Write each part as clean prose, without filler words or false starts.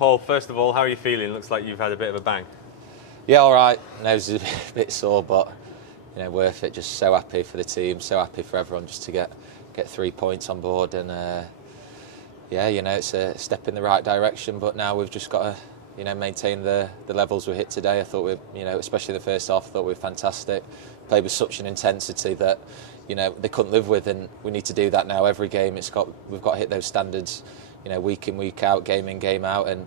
Paul, first of all, how are you feeling? Looks like you've had a bit of a bang. Yeah, all right. Nose is a bit sore, but worth it. Just so happy for the team, so happy for everyone just to get 3 points on board, and it's a step in the right direction. But now we've just got to maintain the levels we hit today. I thought especially the first half, I thought we were fantastic. Played with such an intensity that they couldn't live with, and we need to do that now. Every game, we've got to hit those standards, week in, week out, game in, game out, and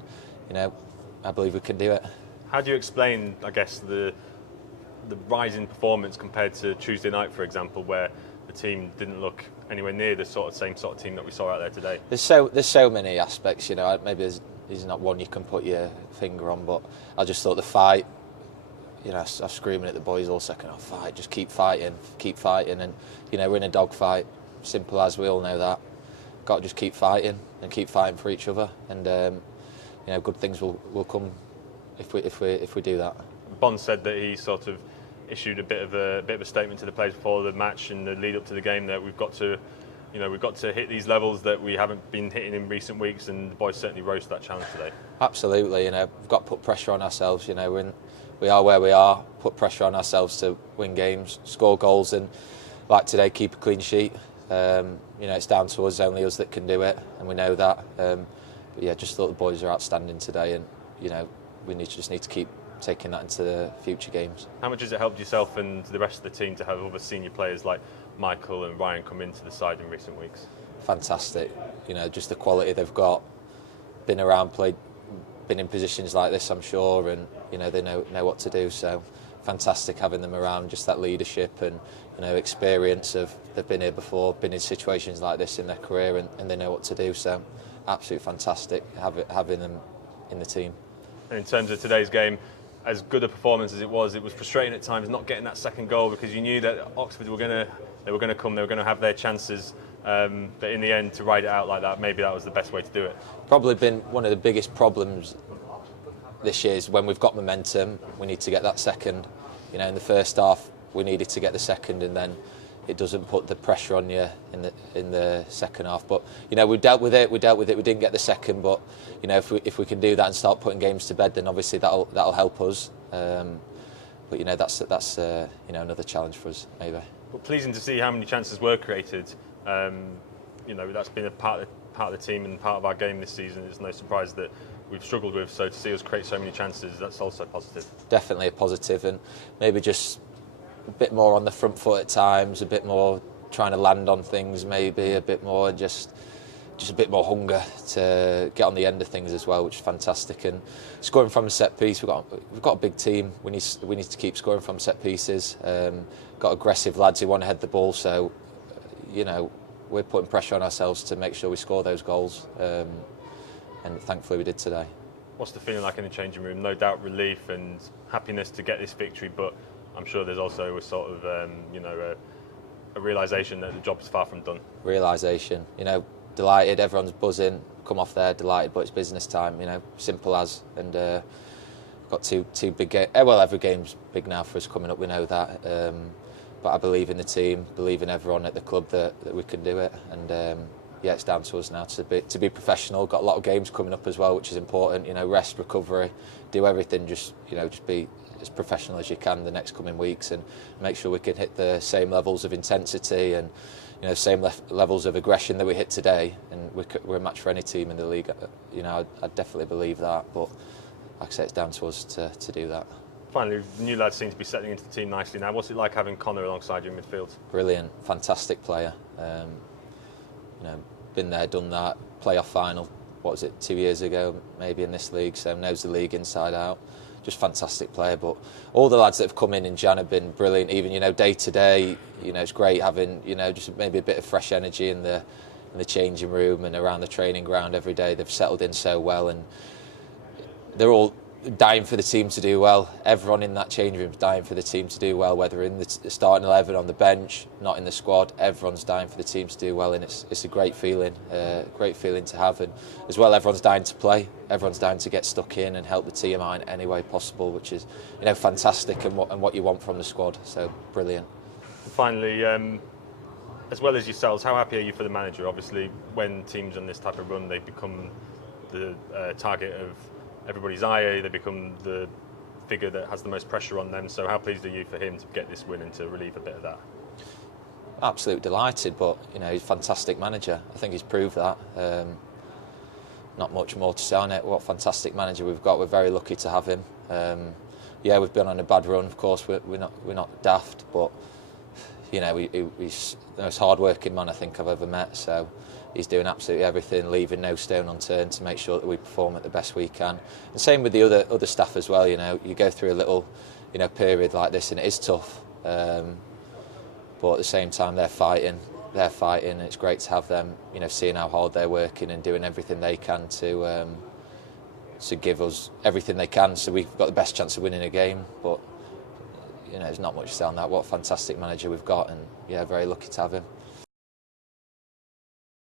I believe we can do it. How do you explain, I guess, the rise in performance compared to Tuesday night, for example, where the team didn't look anywhere near the same sort of team that we saw out there today? There's so many aspects, maybe there's not one you can put your finger on, but I just thought the fight, I was screaming at the boys all second half, fight, just keep fighting, and we're in a dog fight, simple as, we all know that. Got to just keep fighting and keep fighting for each other, and good things will come if we do that. Bond said that he sort of issued a bit of a statement to the players before the match and the lead up to the game that we've got to hit these levels that we haven't been hitting in recent weeks, and the boys certainly rose to that challenge today. Absolutely, we've got to put pressure on ourselves. We are where we are. Put pressure on ourselves to win games, score goals, and like today, keep a clean sheet. It's down to us, only us that can do it, and we know that. But yeah, just thought the boys are outstanding today, and we just need to keep taking that into the future games. How much has it helped yourself and the rest of the team to have other senior players like Michael and Ryan come into the side in recent weeks? Fantastic. Just the quality they've got, been around, been in positions like this, I'm sure, and they know what to do. So fantastic having them around, just that leadership and experience of they've been here before, been in situations like this in their career, and they know what to do. So absolutely fantastic having them in the team. And in terms of today's game, as good a performance as it was frustrating at times not getting that second goal, because you knew that Oxford were going to come, they were going to have their chances, but in the end, to ride it out like that, maybe that was the best way to do it. Probably been one of the biggest problems this year is when we've got momentum, we need to get that second. In the first half, we needed to get the second, and then it doesn't put the pressure on you in the second half. But we dealt with it. We didn't get the second, but if we can do that and start putting games to bed, then obviously that'll help us. But that's another challenge for us, maybe. But pleasing to see how many chances were created. That's been a part of the team and part of our game this season. It's no surprise that we've struggled with. So to see us create so many chances, that's also positive. Definitely a positive, and maybe just a bit more on the front foot at times, a bit more trying to land on things, maybe a bit more just a bit more hunger to get on the end of things as well, which is fantastic. And scoring from a set piece, we've got a big team. We need to keep scoring from set pieces. Got aggressive lads who want to head the ball, so we're putting pressure on ourselves to make sure we score those goals, and thankfully we did today. What's the feeling like in the changing room? No doubt relief and happiness to get this victory, but I'm sure there's also a sort of a realisation that the job's far from done. Realisation, delighted, everyone's buzzing, come off there delighted, but it's business time, simple as. And got two big games. Well, every game's big now for us coming up, we know that. But I believe in the team, believe in everyone at the club that we can do it. And it's down to us now to be professional. Got a lot of games coming up as well, which is important. Rest, recovery, do everything. Just be as professional as you can the next coming weeks, and make sure we can hit the same levels of intensity and same levels of aggression that we hit today. And we're a match for any team in the league. I definitely believe that. But like I say, it's down to us to do that. Finally, the new lads seem to be settling into the team nicely now. What's it like having Connor alongside you in midfield? Brilliant, fantastic player. Been there, done that. Playoff final, 2 years ago, maybe in this league. So knows the league inside out. Just fantastic player. But all the lads that have come in Jan have been brilliant. Even day to day, it's great having just maybe a bit of fresh energy in the changing room and around the training ground every day. They've settled in so well, and they're all dying for the team to do well. Everyone in that change room is dying for the team to do well, whether in the starting 11, on the bench, not in the squad. Everyone's dying for the team to do well, and it's a great feeling to have. And as well, everyone's dying to play. Everyone's dying to get stuck in and help the team out in any way possible, which is fantastic and what you want from the squad. So brilliant. And finally, as well as yourselves, how happy are you for the manager? Obviously, when teams on this type of run, they become the target of everybody's eye. They become the figure that has the most pressure on them. So how pleased are you for him to get this win and to relieve a bit of that? Absolutely delighted, but he's a fantastic manager. I think he's proved that. Not much more to say on it. What a fantastic manager we've got. We're very lucky to have him. Yeah, we've been on a bad run. Of course, we're not daft, but he's the most hard-working man I think I've ever met. So he's doing absolutely everything, leaving no stone unturned to make sure that we perform at the best we can. And same with the other staff as well. You go through a little period like this, and it is tough. But at the same time, they're fighting. And it's great to have them, seeing how hard they're working and doing everything they can to give us everything they can, so we've got the best chance of winning a game. But there's not much to say on that. What a fantastic manager we've got, and very lucky to have him.